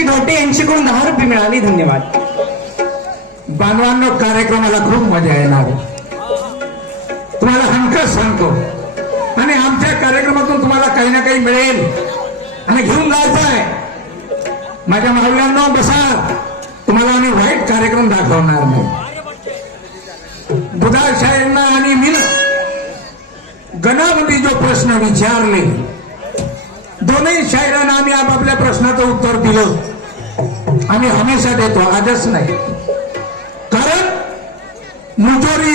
त्यांची घोटे यांच्याकडून 10 रुपये मिळाले. धन्यवाद. बांधवांनो, कार्यक्रमाला खूप मजा येणार आहे. तुम्हाला हमखास सांगतो. आणि आमच्या कार्यक्रमातून तुम्हाला काही ना काही मिळेल आणि घेऊन जायचं आहे. माझ्या माऊल्यांनो बसा, तुम्हाला आम्ही वाईट कार्यक्रम दाखवणार नाही. बुधा शाहींना आणि मी गणामध्ये जो प्रश्न विचारले, दोन्ही शाहिरांना आम्ही आपापल्या प्रश्नाचं उत्तर दिलं. आम्ही हमेशा देतो, आजच नाही. कारण मुजोरी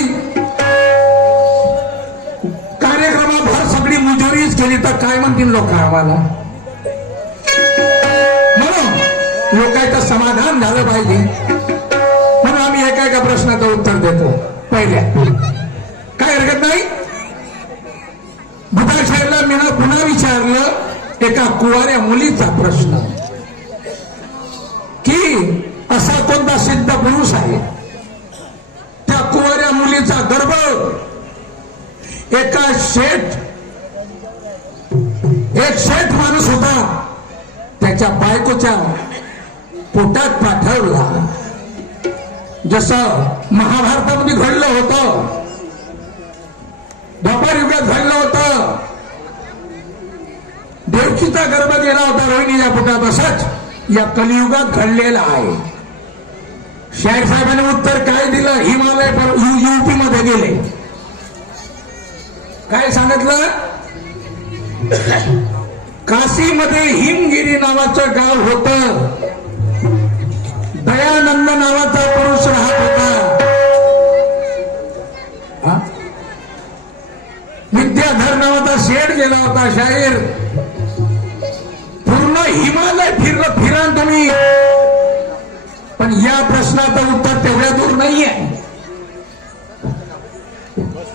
कार्यक्रमाभर सगळी मुजोरीच केली तर काय म्हणतील लोक आम्हाला. म्हणून लोकांचं समाधान झालं पाहिजे, म्हणून आम्ही एका एका प्रश्नाचं उत्तर देतो. पहिल्या काय हरकत नाही. बुधाशाहीला मी पुन्हा विचारलं एका कुवाऱ्या मुलीचा प्रश्न की असा कोणता सिद्ध पुरुष आहे. त्या कुवाऱ्या मुलीचा गर्भ एका एक शेठ माणूस होता, त्याच्या बायकोच्या पोटात पाठवला. जसं महाभारतामध्ये घडलं होतं, द्वापार युगात घडलं होतं, देवकीचा गर्भ गेला होता रोहिणीच्या पोटात, असंच या कलियुगात घडलेलं आहे. शाहीर साहेबांनी उत्तर काय दिलं? हिमालय युपी मध्ये गेले. काय सांगितलं? काशीमध्ये हिमगिरी नावाचं गाव होतं. दयानंद नावाचा पुरुष राहत होता. विद्याधर नावाचा शेठ गेला होता. शाहीर पूर्ण हिमालय फिरा तुम्ही, पण या प्रश्नाचं उत्तर तेवढ्या दूर नाहीये.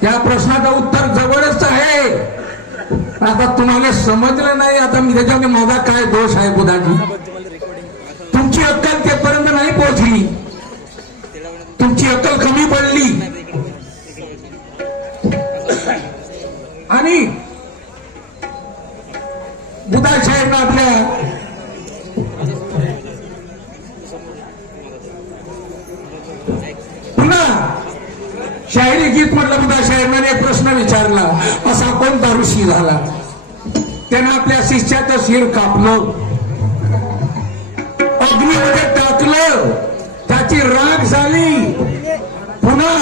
या प्रश्नाचं उत्तर जवळच आहे. आता तुम्हाला समजलं नाही. आता मी त्याच्यामध्ये माझा काय दोष आहे बुधाजी? तुमची अक्कल तेपर्यंत नाही पोहोचली, तुमची अक्कल कमी पडली. आणि बुधाशाहीनं आपल्या पुन्हा शाहिरी गीत म्हटलं. बुधाशाहीनं एक प्रश्न विचारला, असा कोणता ऋषी झाला? त्यानं आपल्या शिष्याचं शिर कापलं, अग्नीमध्ये टाकलं, त्याची राख झाली. पुन्हा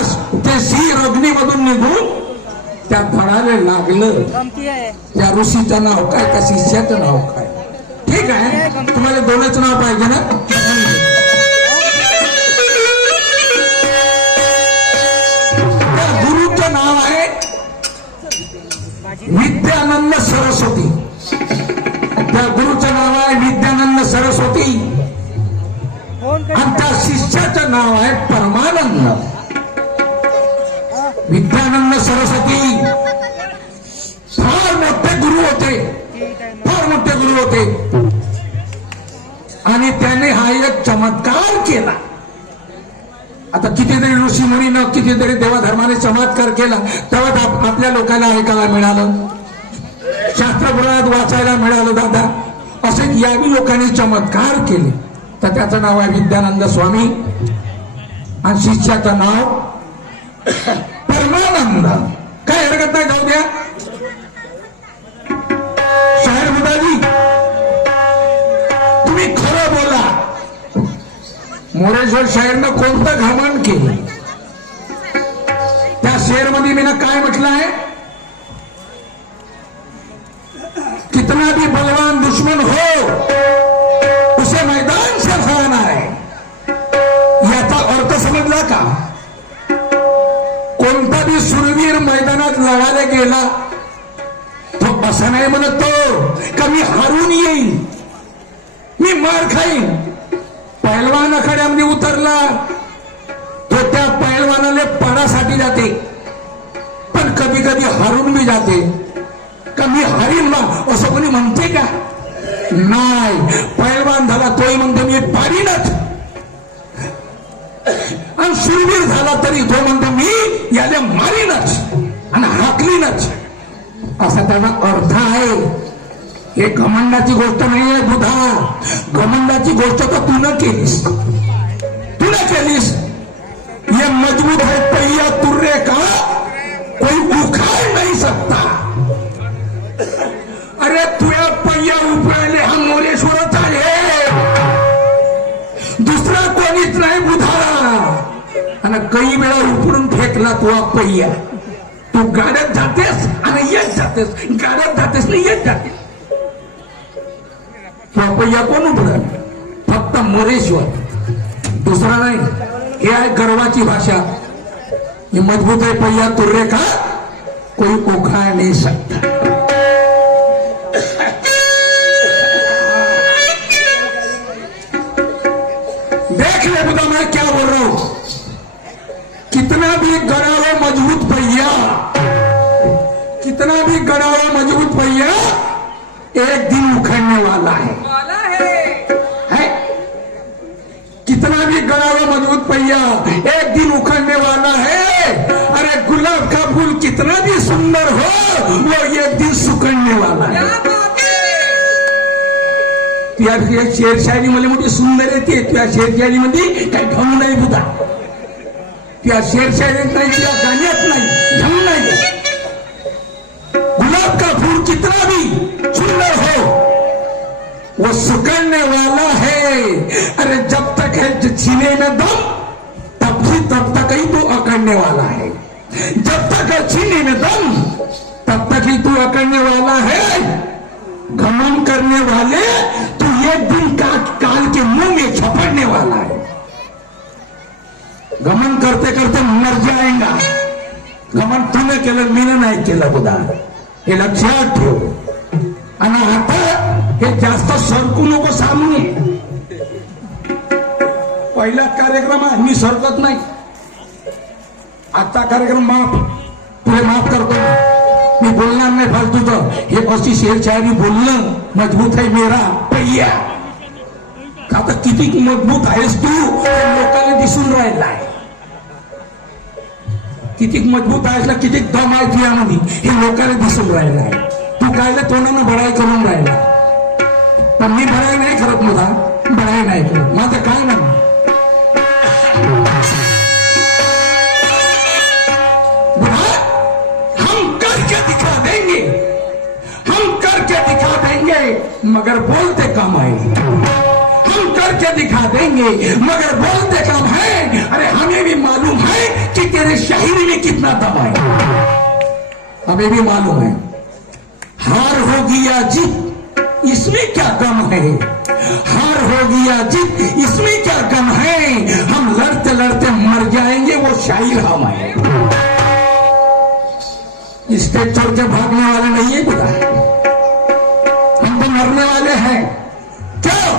ते शिर अग्नीमधून निघून त्या धडाला लागलं. त्या ऋषीचं नाव काय, त्या शिष्याचं नाव काय? ठीक आहे, तुम्हाला दोनच नाव पाहिजे ना? त्या गुरुचं नाव आहे विद्यानंद सरस्वती. त्या गुरुचं नाव आहे विद्यानंद सरस्वती आणि त्या शिष्याचं नाव आहे परमानंद. विद्यानंद सरस्वती फार मोठे गुरु होते, फार मोठे गुरु होते. आणि त्याने हा एक चमत्कार केला. आता कितीतरी ऋषी मुनीनं कितीतरी देवाधर्माने चमत्कार केला, तेव्हा आपल्या लोकांना ऐकायला मिळालं, शास्त्र पुराणात वाचायला मिळालं. दादा असे यावी लोकांनी चमत्कार केले. तर त्याचं नाव आहे विद्यानंद स्वामी आणि शिष्याचं नाव परमानंद. काय हरकत नाही, जाऊ द्या. शाहीर बुधाजी, तुम्ही खरं बोला. मोरेश्वर शाहीरनं कोणतं घमंड केलं? त्या शेरमध्ये मी काय म्हटलं आहे? कितना भी बलवान दुश्मन हो उसे मैदान से हराना है. याचा अर्थ समजला का? कोणता बी सुरवीर मैदानात लढायला गेला तो असं नाही म्हणत तो का मी हारून येईल, मी मार खाईन. पैलवान आखाड्यामध्ये उतरला तो त्या पैलवानाला पाडासाठी जाते, पण कधी कधी हारून बी जाते. का मी हारीन बा असं कोणी म्हणते का? नाही. पैलवान झाला तोही म्हणतो मी पाडीनच, आणि शूरवीर झाला तरी तो म्हणतो मी याला मारीनच आणि हाकलीनच. असा त्याला अर्थ आहे. हे घमंडाची गोष्ट नाही आहे बुधा. घमंडाची गोष्ट तर तू न केलीस. ये मजबूत है पहिया तुर्रे का, कोई उखाड़ नहीं सकता. अरे तुया पहिया उफाळले हा मोरेश्वरच आहे, दुसरा कोणीच नाही बुधा. आणि काही वेळा उपडून फेकला तुझा पहिया. तू गाड्यात जातेस आणि येत जातेस, गाड्यात जातेस आणि येत जातेस. तुझा पहिया कोण उपडल? फक्त मोरेश्वर, दुसरा नाही. हे आहे गर्वाची भाषा. ये मजबूत है पहिया तुर्रे का, कोई उखाड़ नहीं सकता. देख ले बुधा मैं क्या बोल रहा हूं. कितना भी गड़ा हो मजबूत पहिया, कितना भी गड़ा हो मजबूत पहिया एक दिन उखड़ने वाला है. कितना भी गड़ा हुआ मजबूत पहिया एक दिन उखड़ने वाला है. अरे गुलाब का फूल कितना भी सुंदर हो वो एक दिन सुकड़ने वाला है. तुझ्या शेरशायरी मध्ये मोठी सुंदर येते. तुझ्या शेरशायरी मध्ये काही ढंग नाही बुधा. तुझ्या शेरशायरीत नाही, तुझ्या गाण्यात नाही, ढंग नाही. गुलाब का फूल कितना भी सुंदर हो वो सुकड़ने वाला है. अरे जब तक है सीने में दम तब तक ही तू अकड़ने वाला है. जब तक है सीने में दम तब तक ही तू अकड़ने वाला है. घमंड करने वाले तू एक दिन काल के मुंह में छपड़ने वाला है. घमंड करते करते मर जाएगा. घमंड तूने केलं, मीनं नाही केलं बुधा. हे लक्षात ठेव. आणि आता हे जास्त सरकू नको सामने. पहिला कार्यक्रम आहे, मी सरकत नाही. आता कार्यक्रम माफ, तुला माफ करतो. मी बोलणार नाही फालतूचं. हे अशी शेरशायरी बोलणं मजबूत आहे मेरा पहिया. आता किती मजबूत आहेस तू लोकांना दिसून राहिलाय. किती मजबूत आहेस ना, किती दम आहे तुझ्यामध्ये हे लोकांना दिसून राहिलाय. तू कायला तोंडानं बडाई करून राहिला. पण मी बडाई नाही करत मुदा, बडाई नाही करत. माझं काय ना हम करके दिखा देंगे, हम करके दिखा देंगे मगर बोलते कम आएंगे. हम करके दिखा देंगे मगर बोलते कम है. अरे हमें भी मालूम है कि तेरे शायरी में कितना दम है. हमें भी मालूम है. हार होगी या जीत इसमें क्या गम है. हार होगी या जीत इसमें क्या गम है. हम लड़ते लड़ते मर जाएंगे वो शायर हम है. स्टेज छोड़ के भागने वाले नहीं है बुधा. हम तो मरने वाले हैं. क्यों?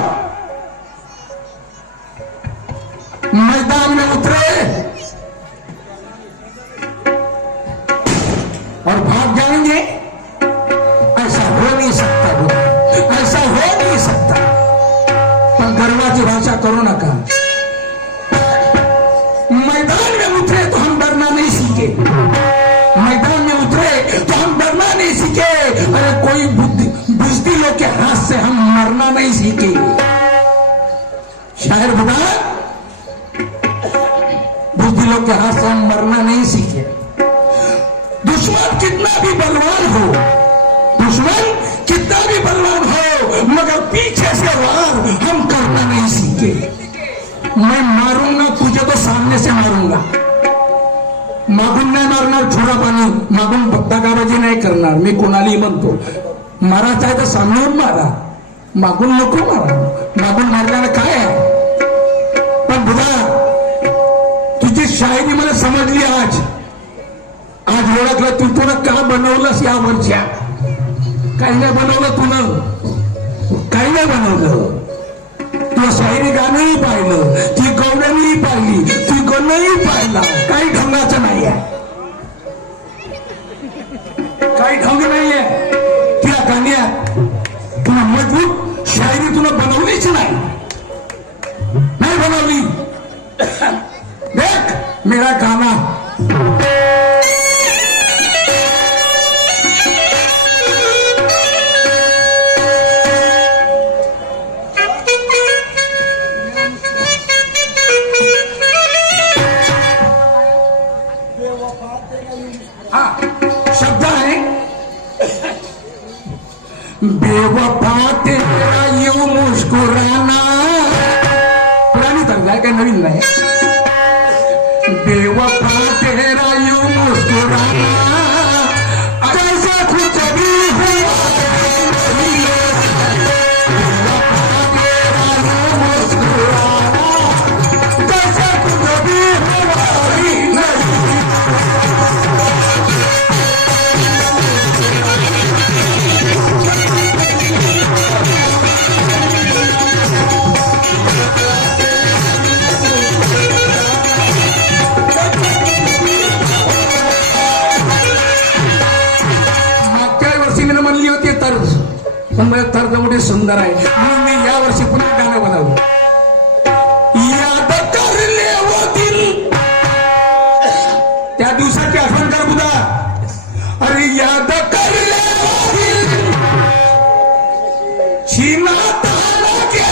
मैदान में उतरे और भाग जाएंगे. ऐसा हो नहीं सकता बुधा, ऐसा हो नहीं सकता. पण गर्वाची भाषा करू नका. मैदान में उतरे तो हम डरना नहीं सीखे. मैदान में उतरे तो हम डरना नहीं सीखे. अरे कोई बुजदिलों के हाथ से हम मरना नहीं सीखे. शायर बुधा, बुजदिलों के हाथ से हम मरना नहीं सीखे. दुश्मन कितना भी बलवान हो, दुश्मन कितना भी बलवान हो मगर पीछे से वार हम करना नहीं सीखे. मैं मारूंगा तुझे तो सामने से मारूंगा. मागून नाही मारणार छोरा पाणी, मागून दगाबाजी नाही करणार. मी कोणालाही म्हणतो मारायचं आहे तर सामनेहून मारा, मागून नको मारा. मागून मारल्यानं काय आहे. पण बुधा तुझी शायरी मला समजली. आज ओळखलं तू. तुला का बनवलंस या वर्षा. काही नाही बनवलं तुला, काही नाही बनवलं. तुला शायरी गाणंही पाहिलं, ती गवळणीही पाहिली, ती गणही पाहिला. काही ढंगाचं नाही आहे, काही ढंग नाहीये त्या गाण्यात. तुला मजबूत शायरी तुला बनवलीच नाही, नाही बनवली. देख मेरा गाना. नवीन नाही. बेवफा तेरा यूं मुस्कुराना जैसे कुछ भी हुआ नहीं. बेवफा तेरा यूं मुस्कुराना जैसे कुछ भी हुआ ही नहीं. म्हणली होती तर्ज, पण माझ्या तर्ज मोठी सुंदर आहे म्हणून मी या वर्षी पुन्हा गाणं बनवलं. याद करले वो दिल, त्या दिवसाची आठवण कर बुधा. अरे याद करले वो दिल छीना ताना के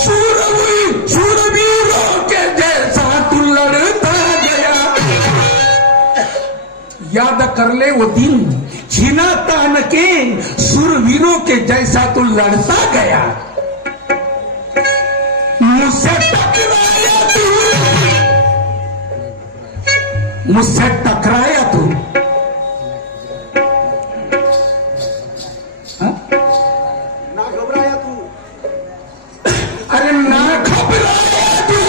शूरवीरों के जैसा तू लड़ता गया. याद कर ले वो दिन छीना तान के सुरवीरों के जैसा तू लड़ता गया. मुझसे टकराया तू, मुझसे टकराया तू. ना घबराया तू, अरे ना घबराया तू,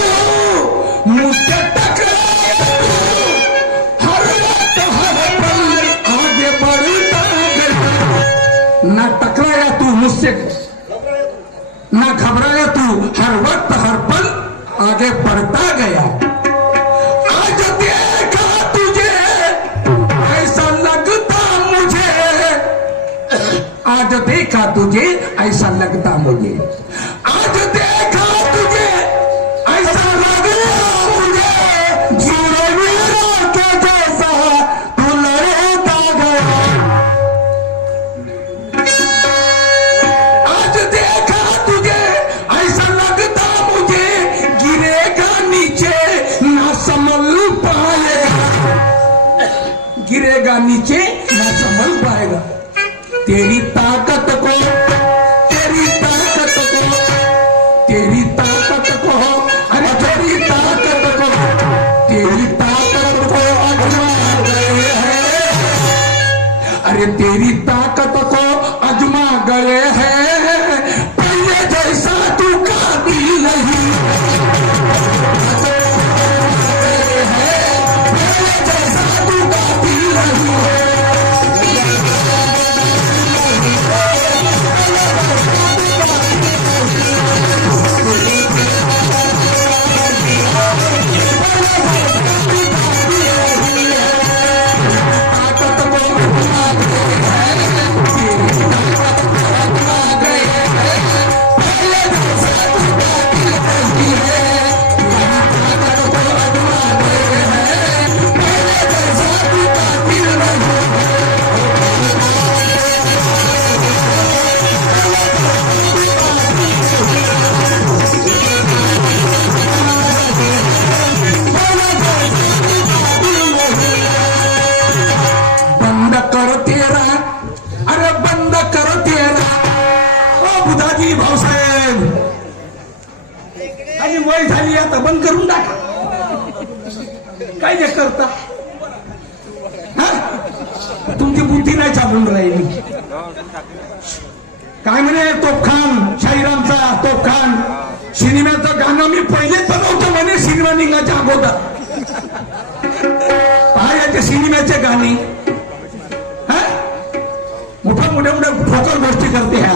मुझसे टकराया तू. हर वक्त हर पल आगे बढ़ता गया. ना टकराया तू मुझसे, ना घबराया तू, हर वक्त हर पल आगे बढ़ता गया. आज देखा तुझे ऐसा लगता मुझे, आज देखा तुझे ऐसा लगता मुझे, आज देखा तुझे ऐसा लगता मुझे. शूरवीरों के जैसा तू लड़ता गया. आज देखा तुझे ऐसा लगता मुझे, गिरेगा नीचे ना संभल पाएगा, गिरेगा नीचे ना संभल पाएगा. तेरी ताकत को, तेरी ताकत को, तेरी ताकत को, अरे तेरी ताकत को, तेरी ताकत को आजमा गए हैं. अरे तेरी ताकत को आजमा गए हैं. पहले जैसा तू काबिल नहीं, पहले जैसा तू काबिल नहीं. बंद कर तेरा, अरे बंद कर तेरा. ओ बुधाजी भाऊसाहेब, आणि वय झाली आता बंद करून टाका. काय जे करता, हा? तुमची बुद्धी नाही चालून राहिली. काय म्हणे तोफखान, शाहिरामचा तोफखान सिनेमाचं गाणं मी पहिलेच बनवतो म्हणे सिनेमा निघायच्या अगोदर. पाहायचे सिनेमाचे गाणे, हा? मोठ्या मोठ्या मोठ्या ठोकर गोष्टी करते ह्या.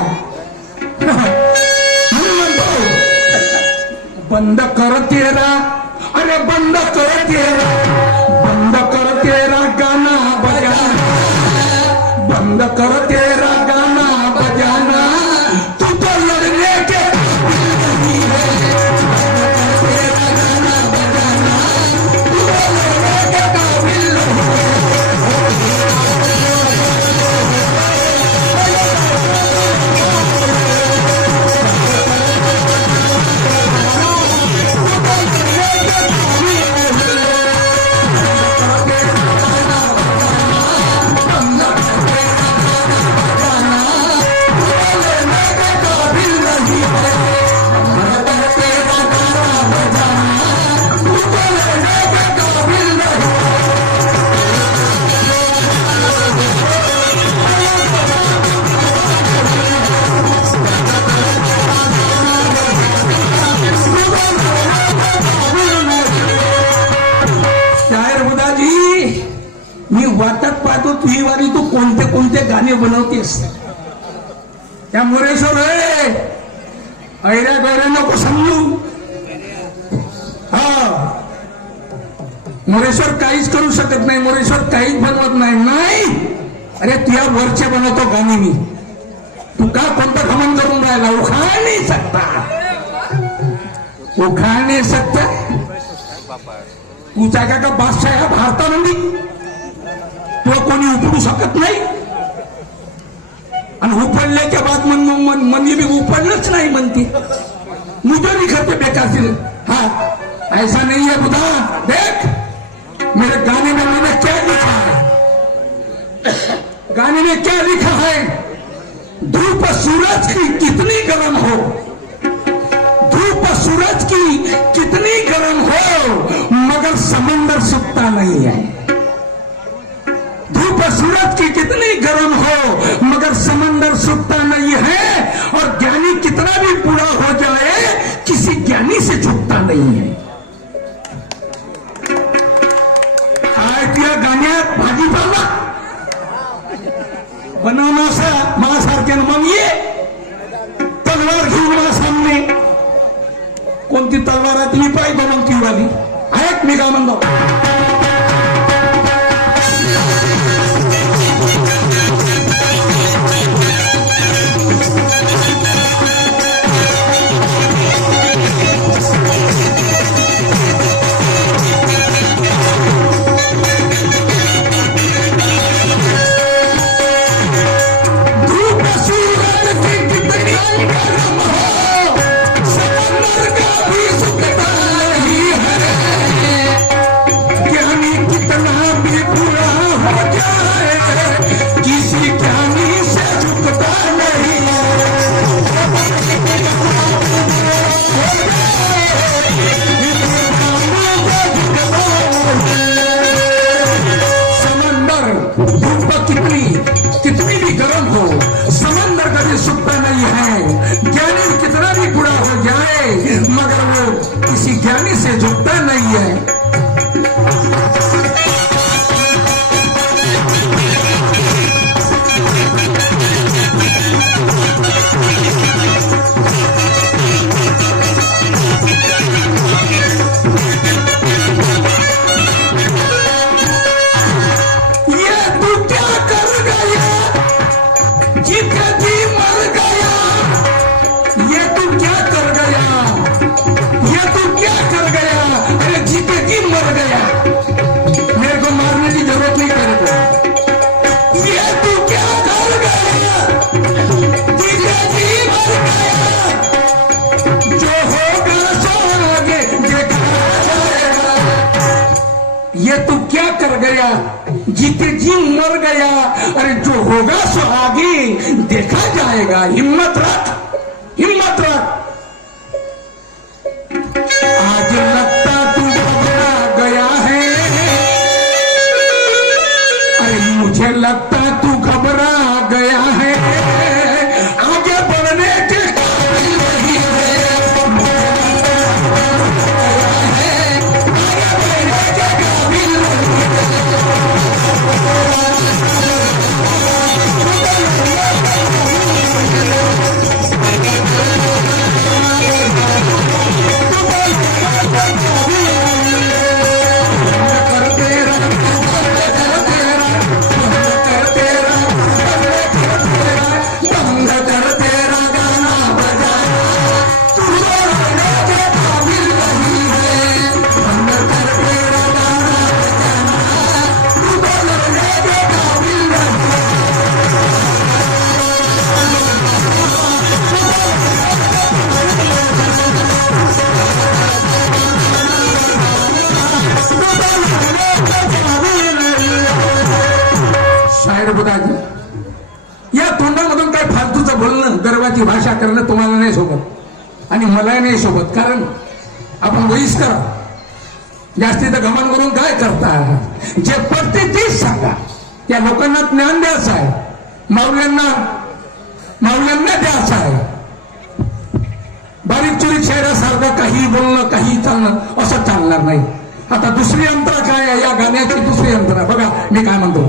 म्हणतो बंद कर तेरा, अरे बंद कर तेरा, बंद कर तेरा गाना बजाना, बंद कर तेरा गाना बजाना. तू तो लड़ने के नहीं है. तेरा गाना बजाना, तू तो लड़ने के काबिल नहीं है. बंद कर तेरा गाना बजाना, वाटत पाहतो तुही वाली तू कोणते कोणते गाणे बनवतेस. त्या मोरेश्वर ऐऱ्या गैऱ्या नको समजू. हा मोरेश्वर काहीच करू शकत नाही, मोरेश्वर काहीच बनवत नाही. नाही अरे तुझ्या वरचे बनवतो गाणे मी. तू का कोणतं घमन करून राहिला. उखाड़ नाही सकता तू जागा का बादशाह या भारतामध्ये तुला कोणी उपडू शकत नाही. आणि उपडल्याच्या बाद म्हणजे मी उपडलंच नाही म्हणते. मुझे नहीं करते बेकार से. हाँ ऐसा नहीं है बुधा. देख मेरे गाने में मैंने क्या लिखा है. गाने में क्या लिखा है. धूप सूरज की कितनी गर्म हो, धूप सूरज की कितनी गर्म हो मगर समंदर सूखता नहीं है. धूप सूरज की कितनी गर्म हो मगर समंदर सूखता नहीं है. और ज्ञानी कितना भी बुरा हो जाए किसी ज्ञानी से झुकता नहीं है. काय त्या गाण्यात भाजीपाला बनवण्याचा माझ्यासारख्यानं मग ये तलवार घेऊन मला सामने. कोणती तलवार आहे तुम्ही पाहिजे मग ती वाली ऐक मी का म्हणतो. कितनी भी गर्म हो समंदर कभी सूखता नहीं है. ज्ञानी कितना भी बुरा हो जाए मगर वो किसी ज्ञानी से झुकता नहीं है. गया जीते जी मर गया. अरे जो होगा सो आगे देखा जाएगा. हिम्मत रख, हिम्मत रख. आज लगता तू घबरा गया है. अरे मुझे लगता तू घबरा गया है. आगे बढ़ने के काबिल नहीं है. या तोंडामधून काय फालतूचं बोलणं गर्वाची भाषा करणं तुम्हाला नाही सोबत आणि मला नाही सोबत. कारण आपण वयस्कर जास्तीचं घमन करून काय करता. जे पडते तेच सांगा. या लोकांना ज्ञान द्यायचं आहे. माऊल्यांना द्यायचं आहे. बारीक चुरीक शहरासारखं काही बोलणं काही चालणं असं चालणार नाही. आता दुसरी यंत्रणा काय आहे या गाण्याची? दुसरी यंत्रणा बघा मी काय म्हणतो.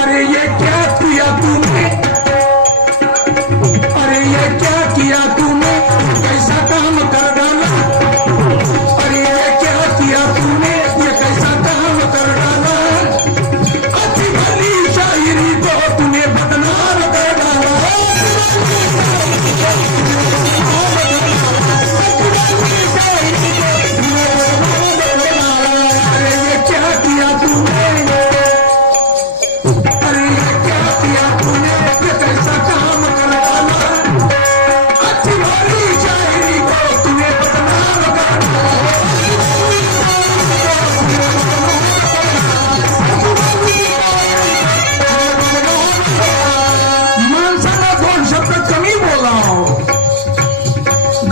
अरे ये क्या किया तूने, अरे ये क्या किया तूने, कैसा काम कर डाला. अरे ये क्या किया तूने, ये कैसा काम कर डाला. अच्छी भली शायरी को तूने बदनाम कर डाला. अरे ये क्या किया तूने, अरे ये क्या किया तूने, ये कैसा काम कर डाला. अच्छी भली शायरी को तूने बदनाम कर डाला. माणसाला दोन शब्द कमी बोलाव,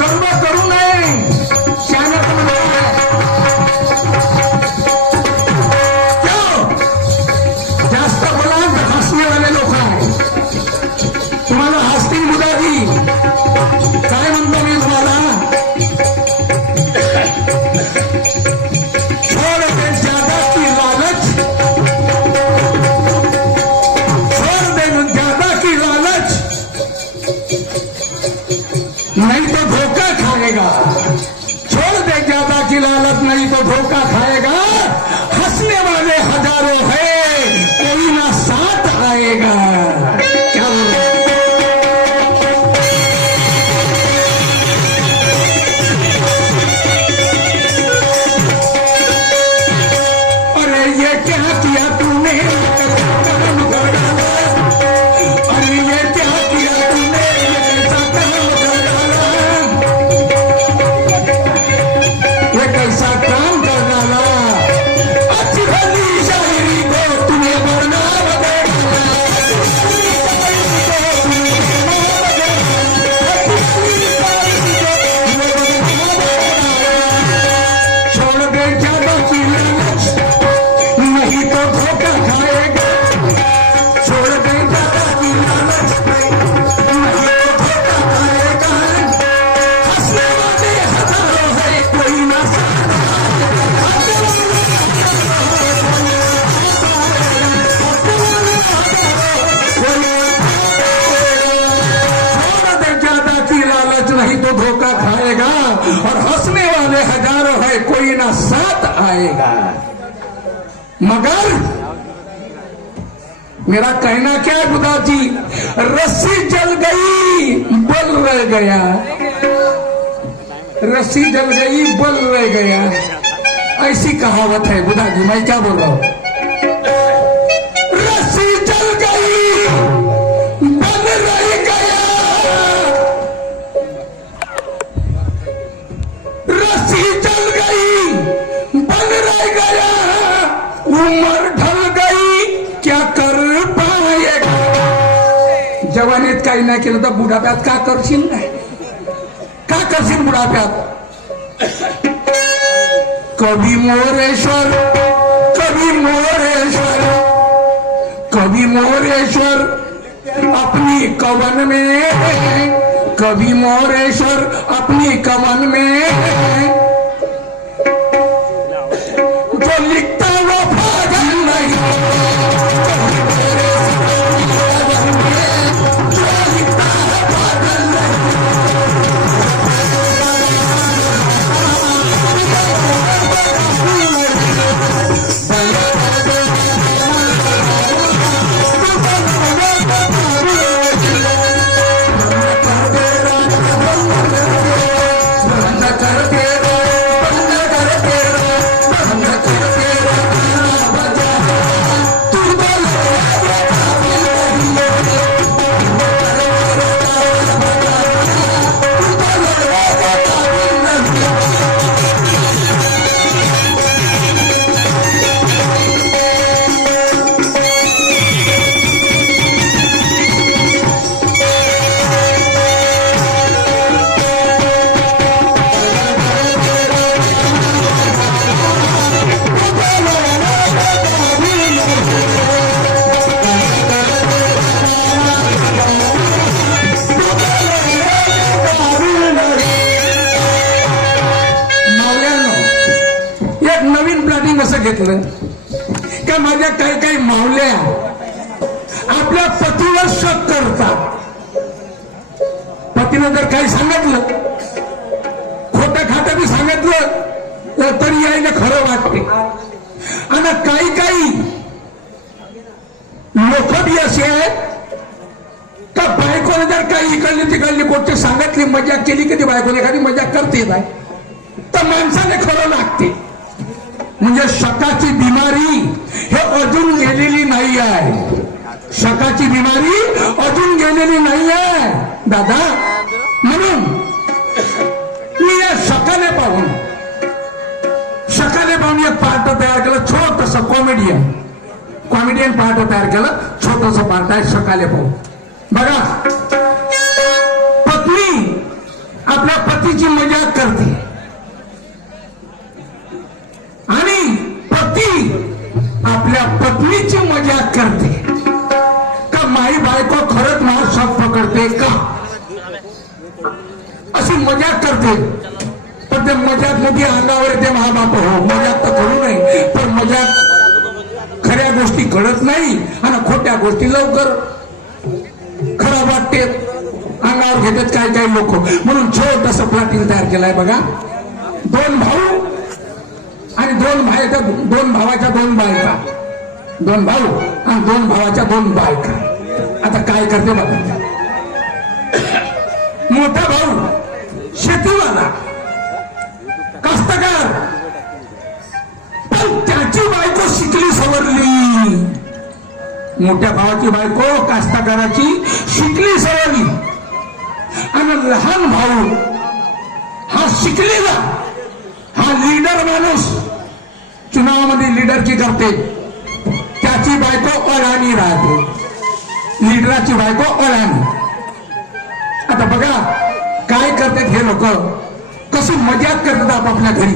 गर्व करू नये. शहाणा पण बोलावं. क्यों? जास्त बोला तर हसणेवाले लोक आहे. तुम्हाला हसतील मुलाजी. काय म्हणतो मी तुम्हाला? छोड़ दे ज्यादा की लालच, छोड़ दे ज्यादा की लालच, नहीं तो धोखा खाएगा. छोड़ दे ज्यादा की लालच, नहीं तो धोखा खाएगा. हंसने वाले हजारों है, कोई ना साथ आएगा. क्या बोल रहे हैं? अरे ये क्या किया तूने, काम कर डाला. अरे ये क्या किया तूने, ये कैसा काम कर डाला. ये कैसा काम कर डाला. अच्छी भली शायरी को तूने बदनाम कर डाला. छोड़ दे ज्यादा की लालच, नहीं तो धोखा खाएगा. छोड़ दे ज्यादा की लालच, नहीं तो धोखा खाएगा. हंसने वाले हजारों है, कोई ना साथ छोड़ दे ज्यादा की लालच, नहीं तो धोखा खाएगा. और हंसने वाले हजारों है, कोई ना साथ आएगा. मगर मेरा कहना क्या है बुधा जी, रस्सी जल गई बल रह गया. रस्सी जल गई बल रह गया, ऐसी कहावत है बुधा जी. मैं क्या बोल रहा हूं? रस्सी जल गई बल रह गया. रस्सी जल गई बल रह गया. उम्र ढल गई, क्या कर पाएगा. जवानीत काही नाही केलं तर बुढाप्यात का करशील नाही, का करशील बुढाप्यात. कभी मोरेश्वर, कभी मोरेश्वर, कभी मोरेश्वर अपनी कवन में, कभी मोरेश्वर अपनी कवन में. जो लिखता वो पागल नहीं, जो लिखता है पागल नहीं. बंद कर दे बघितलं का माझ्या काही काही मावल्या आपल्या पतीवर शक करतात. पतीनं जर काही सांगितलं, खोटं खातं बी सांगितलं तरी यायला खरं वाटते. आणि काही काही लोक बी असे आहेत का बायकोने जर काही इकडली तिकडली गोष्ट सांगितली, मजाक केली, कधी बायकोने एखादी मजाक करते बाय तर माणसाने खरं लागते. म्हणजे शकाची बिमारी हे अजून गेलेली नाही आहे. शकाची बिमारी अजून गेलेली नाही आहे दादा. म्हणून मी या शकाने पाहून एक पार्ट तयार केलं, छोटस कॉमेडियन पार्ट तयार केलं, छोटस पार्ट आहे शकाले पाहून. बघा, पत्नी आपल्या पतीची मजाक करते आणि पती आपल्या पत्नीची मजाक करते. का माई बायको खरंच मला शक पकडते का, अशी मजाक करते. पण ते मजाक मध्ये अंगावर येते महाबाप हो, मजाक तर करू नये, पण मजाक खऱ्या गोष्टी कळत नाही आणि खोट्या गोष्टी लवकर खराब वाटते, अंगावर घेतात काही काही लोक. म्हणून छोटस प्लॉटिंग तयार केलंय बघा. दोन भाऊ आणि दोन भावाच्या दोन बायका, दोन भाऊ आणि दोन भावाच्या दोन बायका. आता काय करते बघा. मोठा भाऊ शेतीवाला कास्तकार, पण त्याची बायको शिकली सवरली. मोठ्या भावाची बायको कास्तकाराची शिकली सवरली. आणि लहान भाऊ हा शिकलेला, हा लीडर माणूस, चुनावामध्ये लीडरची करते, त्याची बायको अडाणी राहते. लीडराची बायको अडाणी. आता बघा काय करतात हे लोक, कशी मजाक करतात आपापल्या घरी.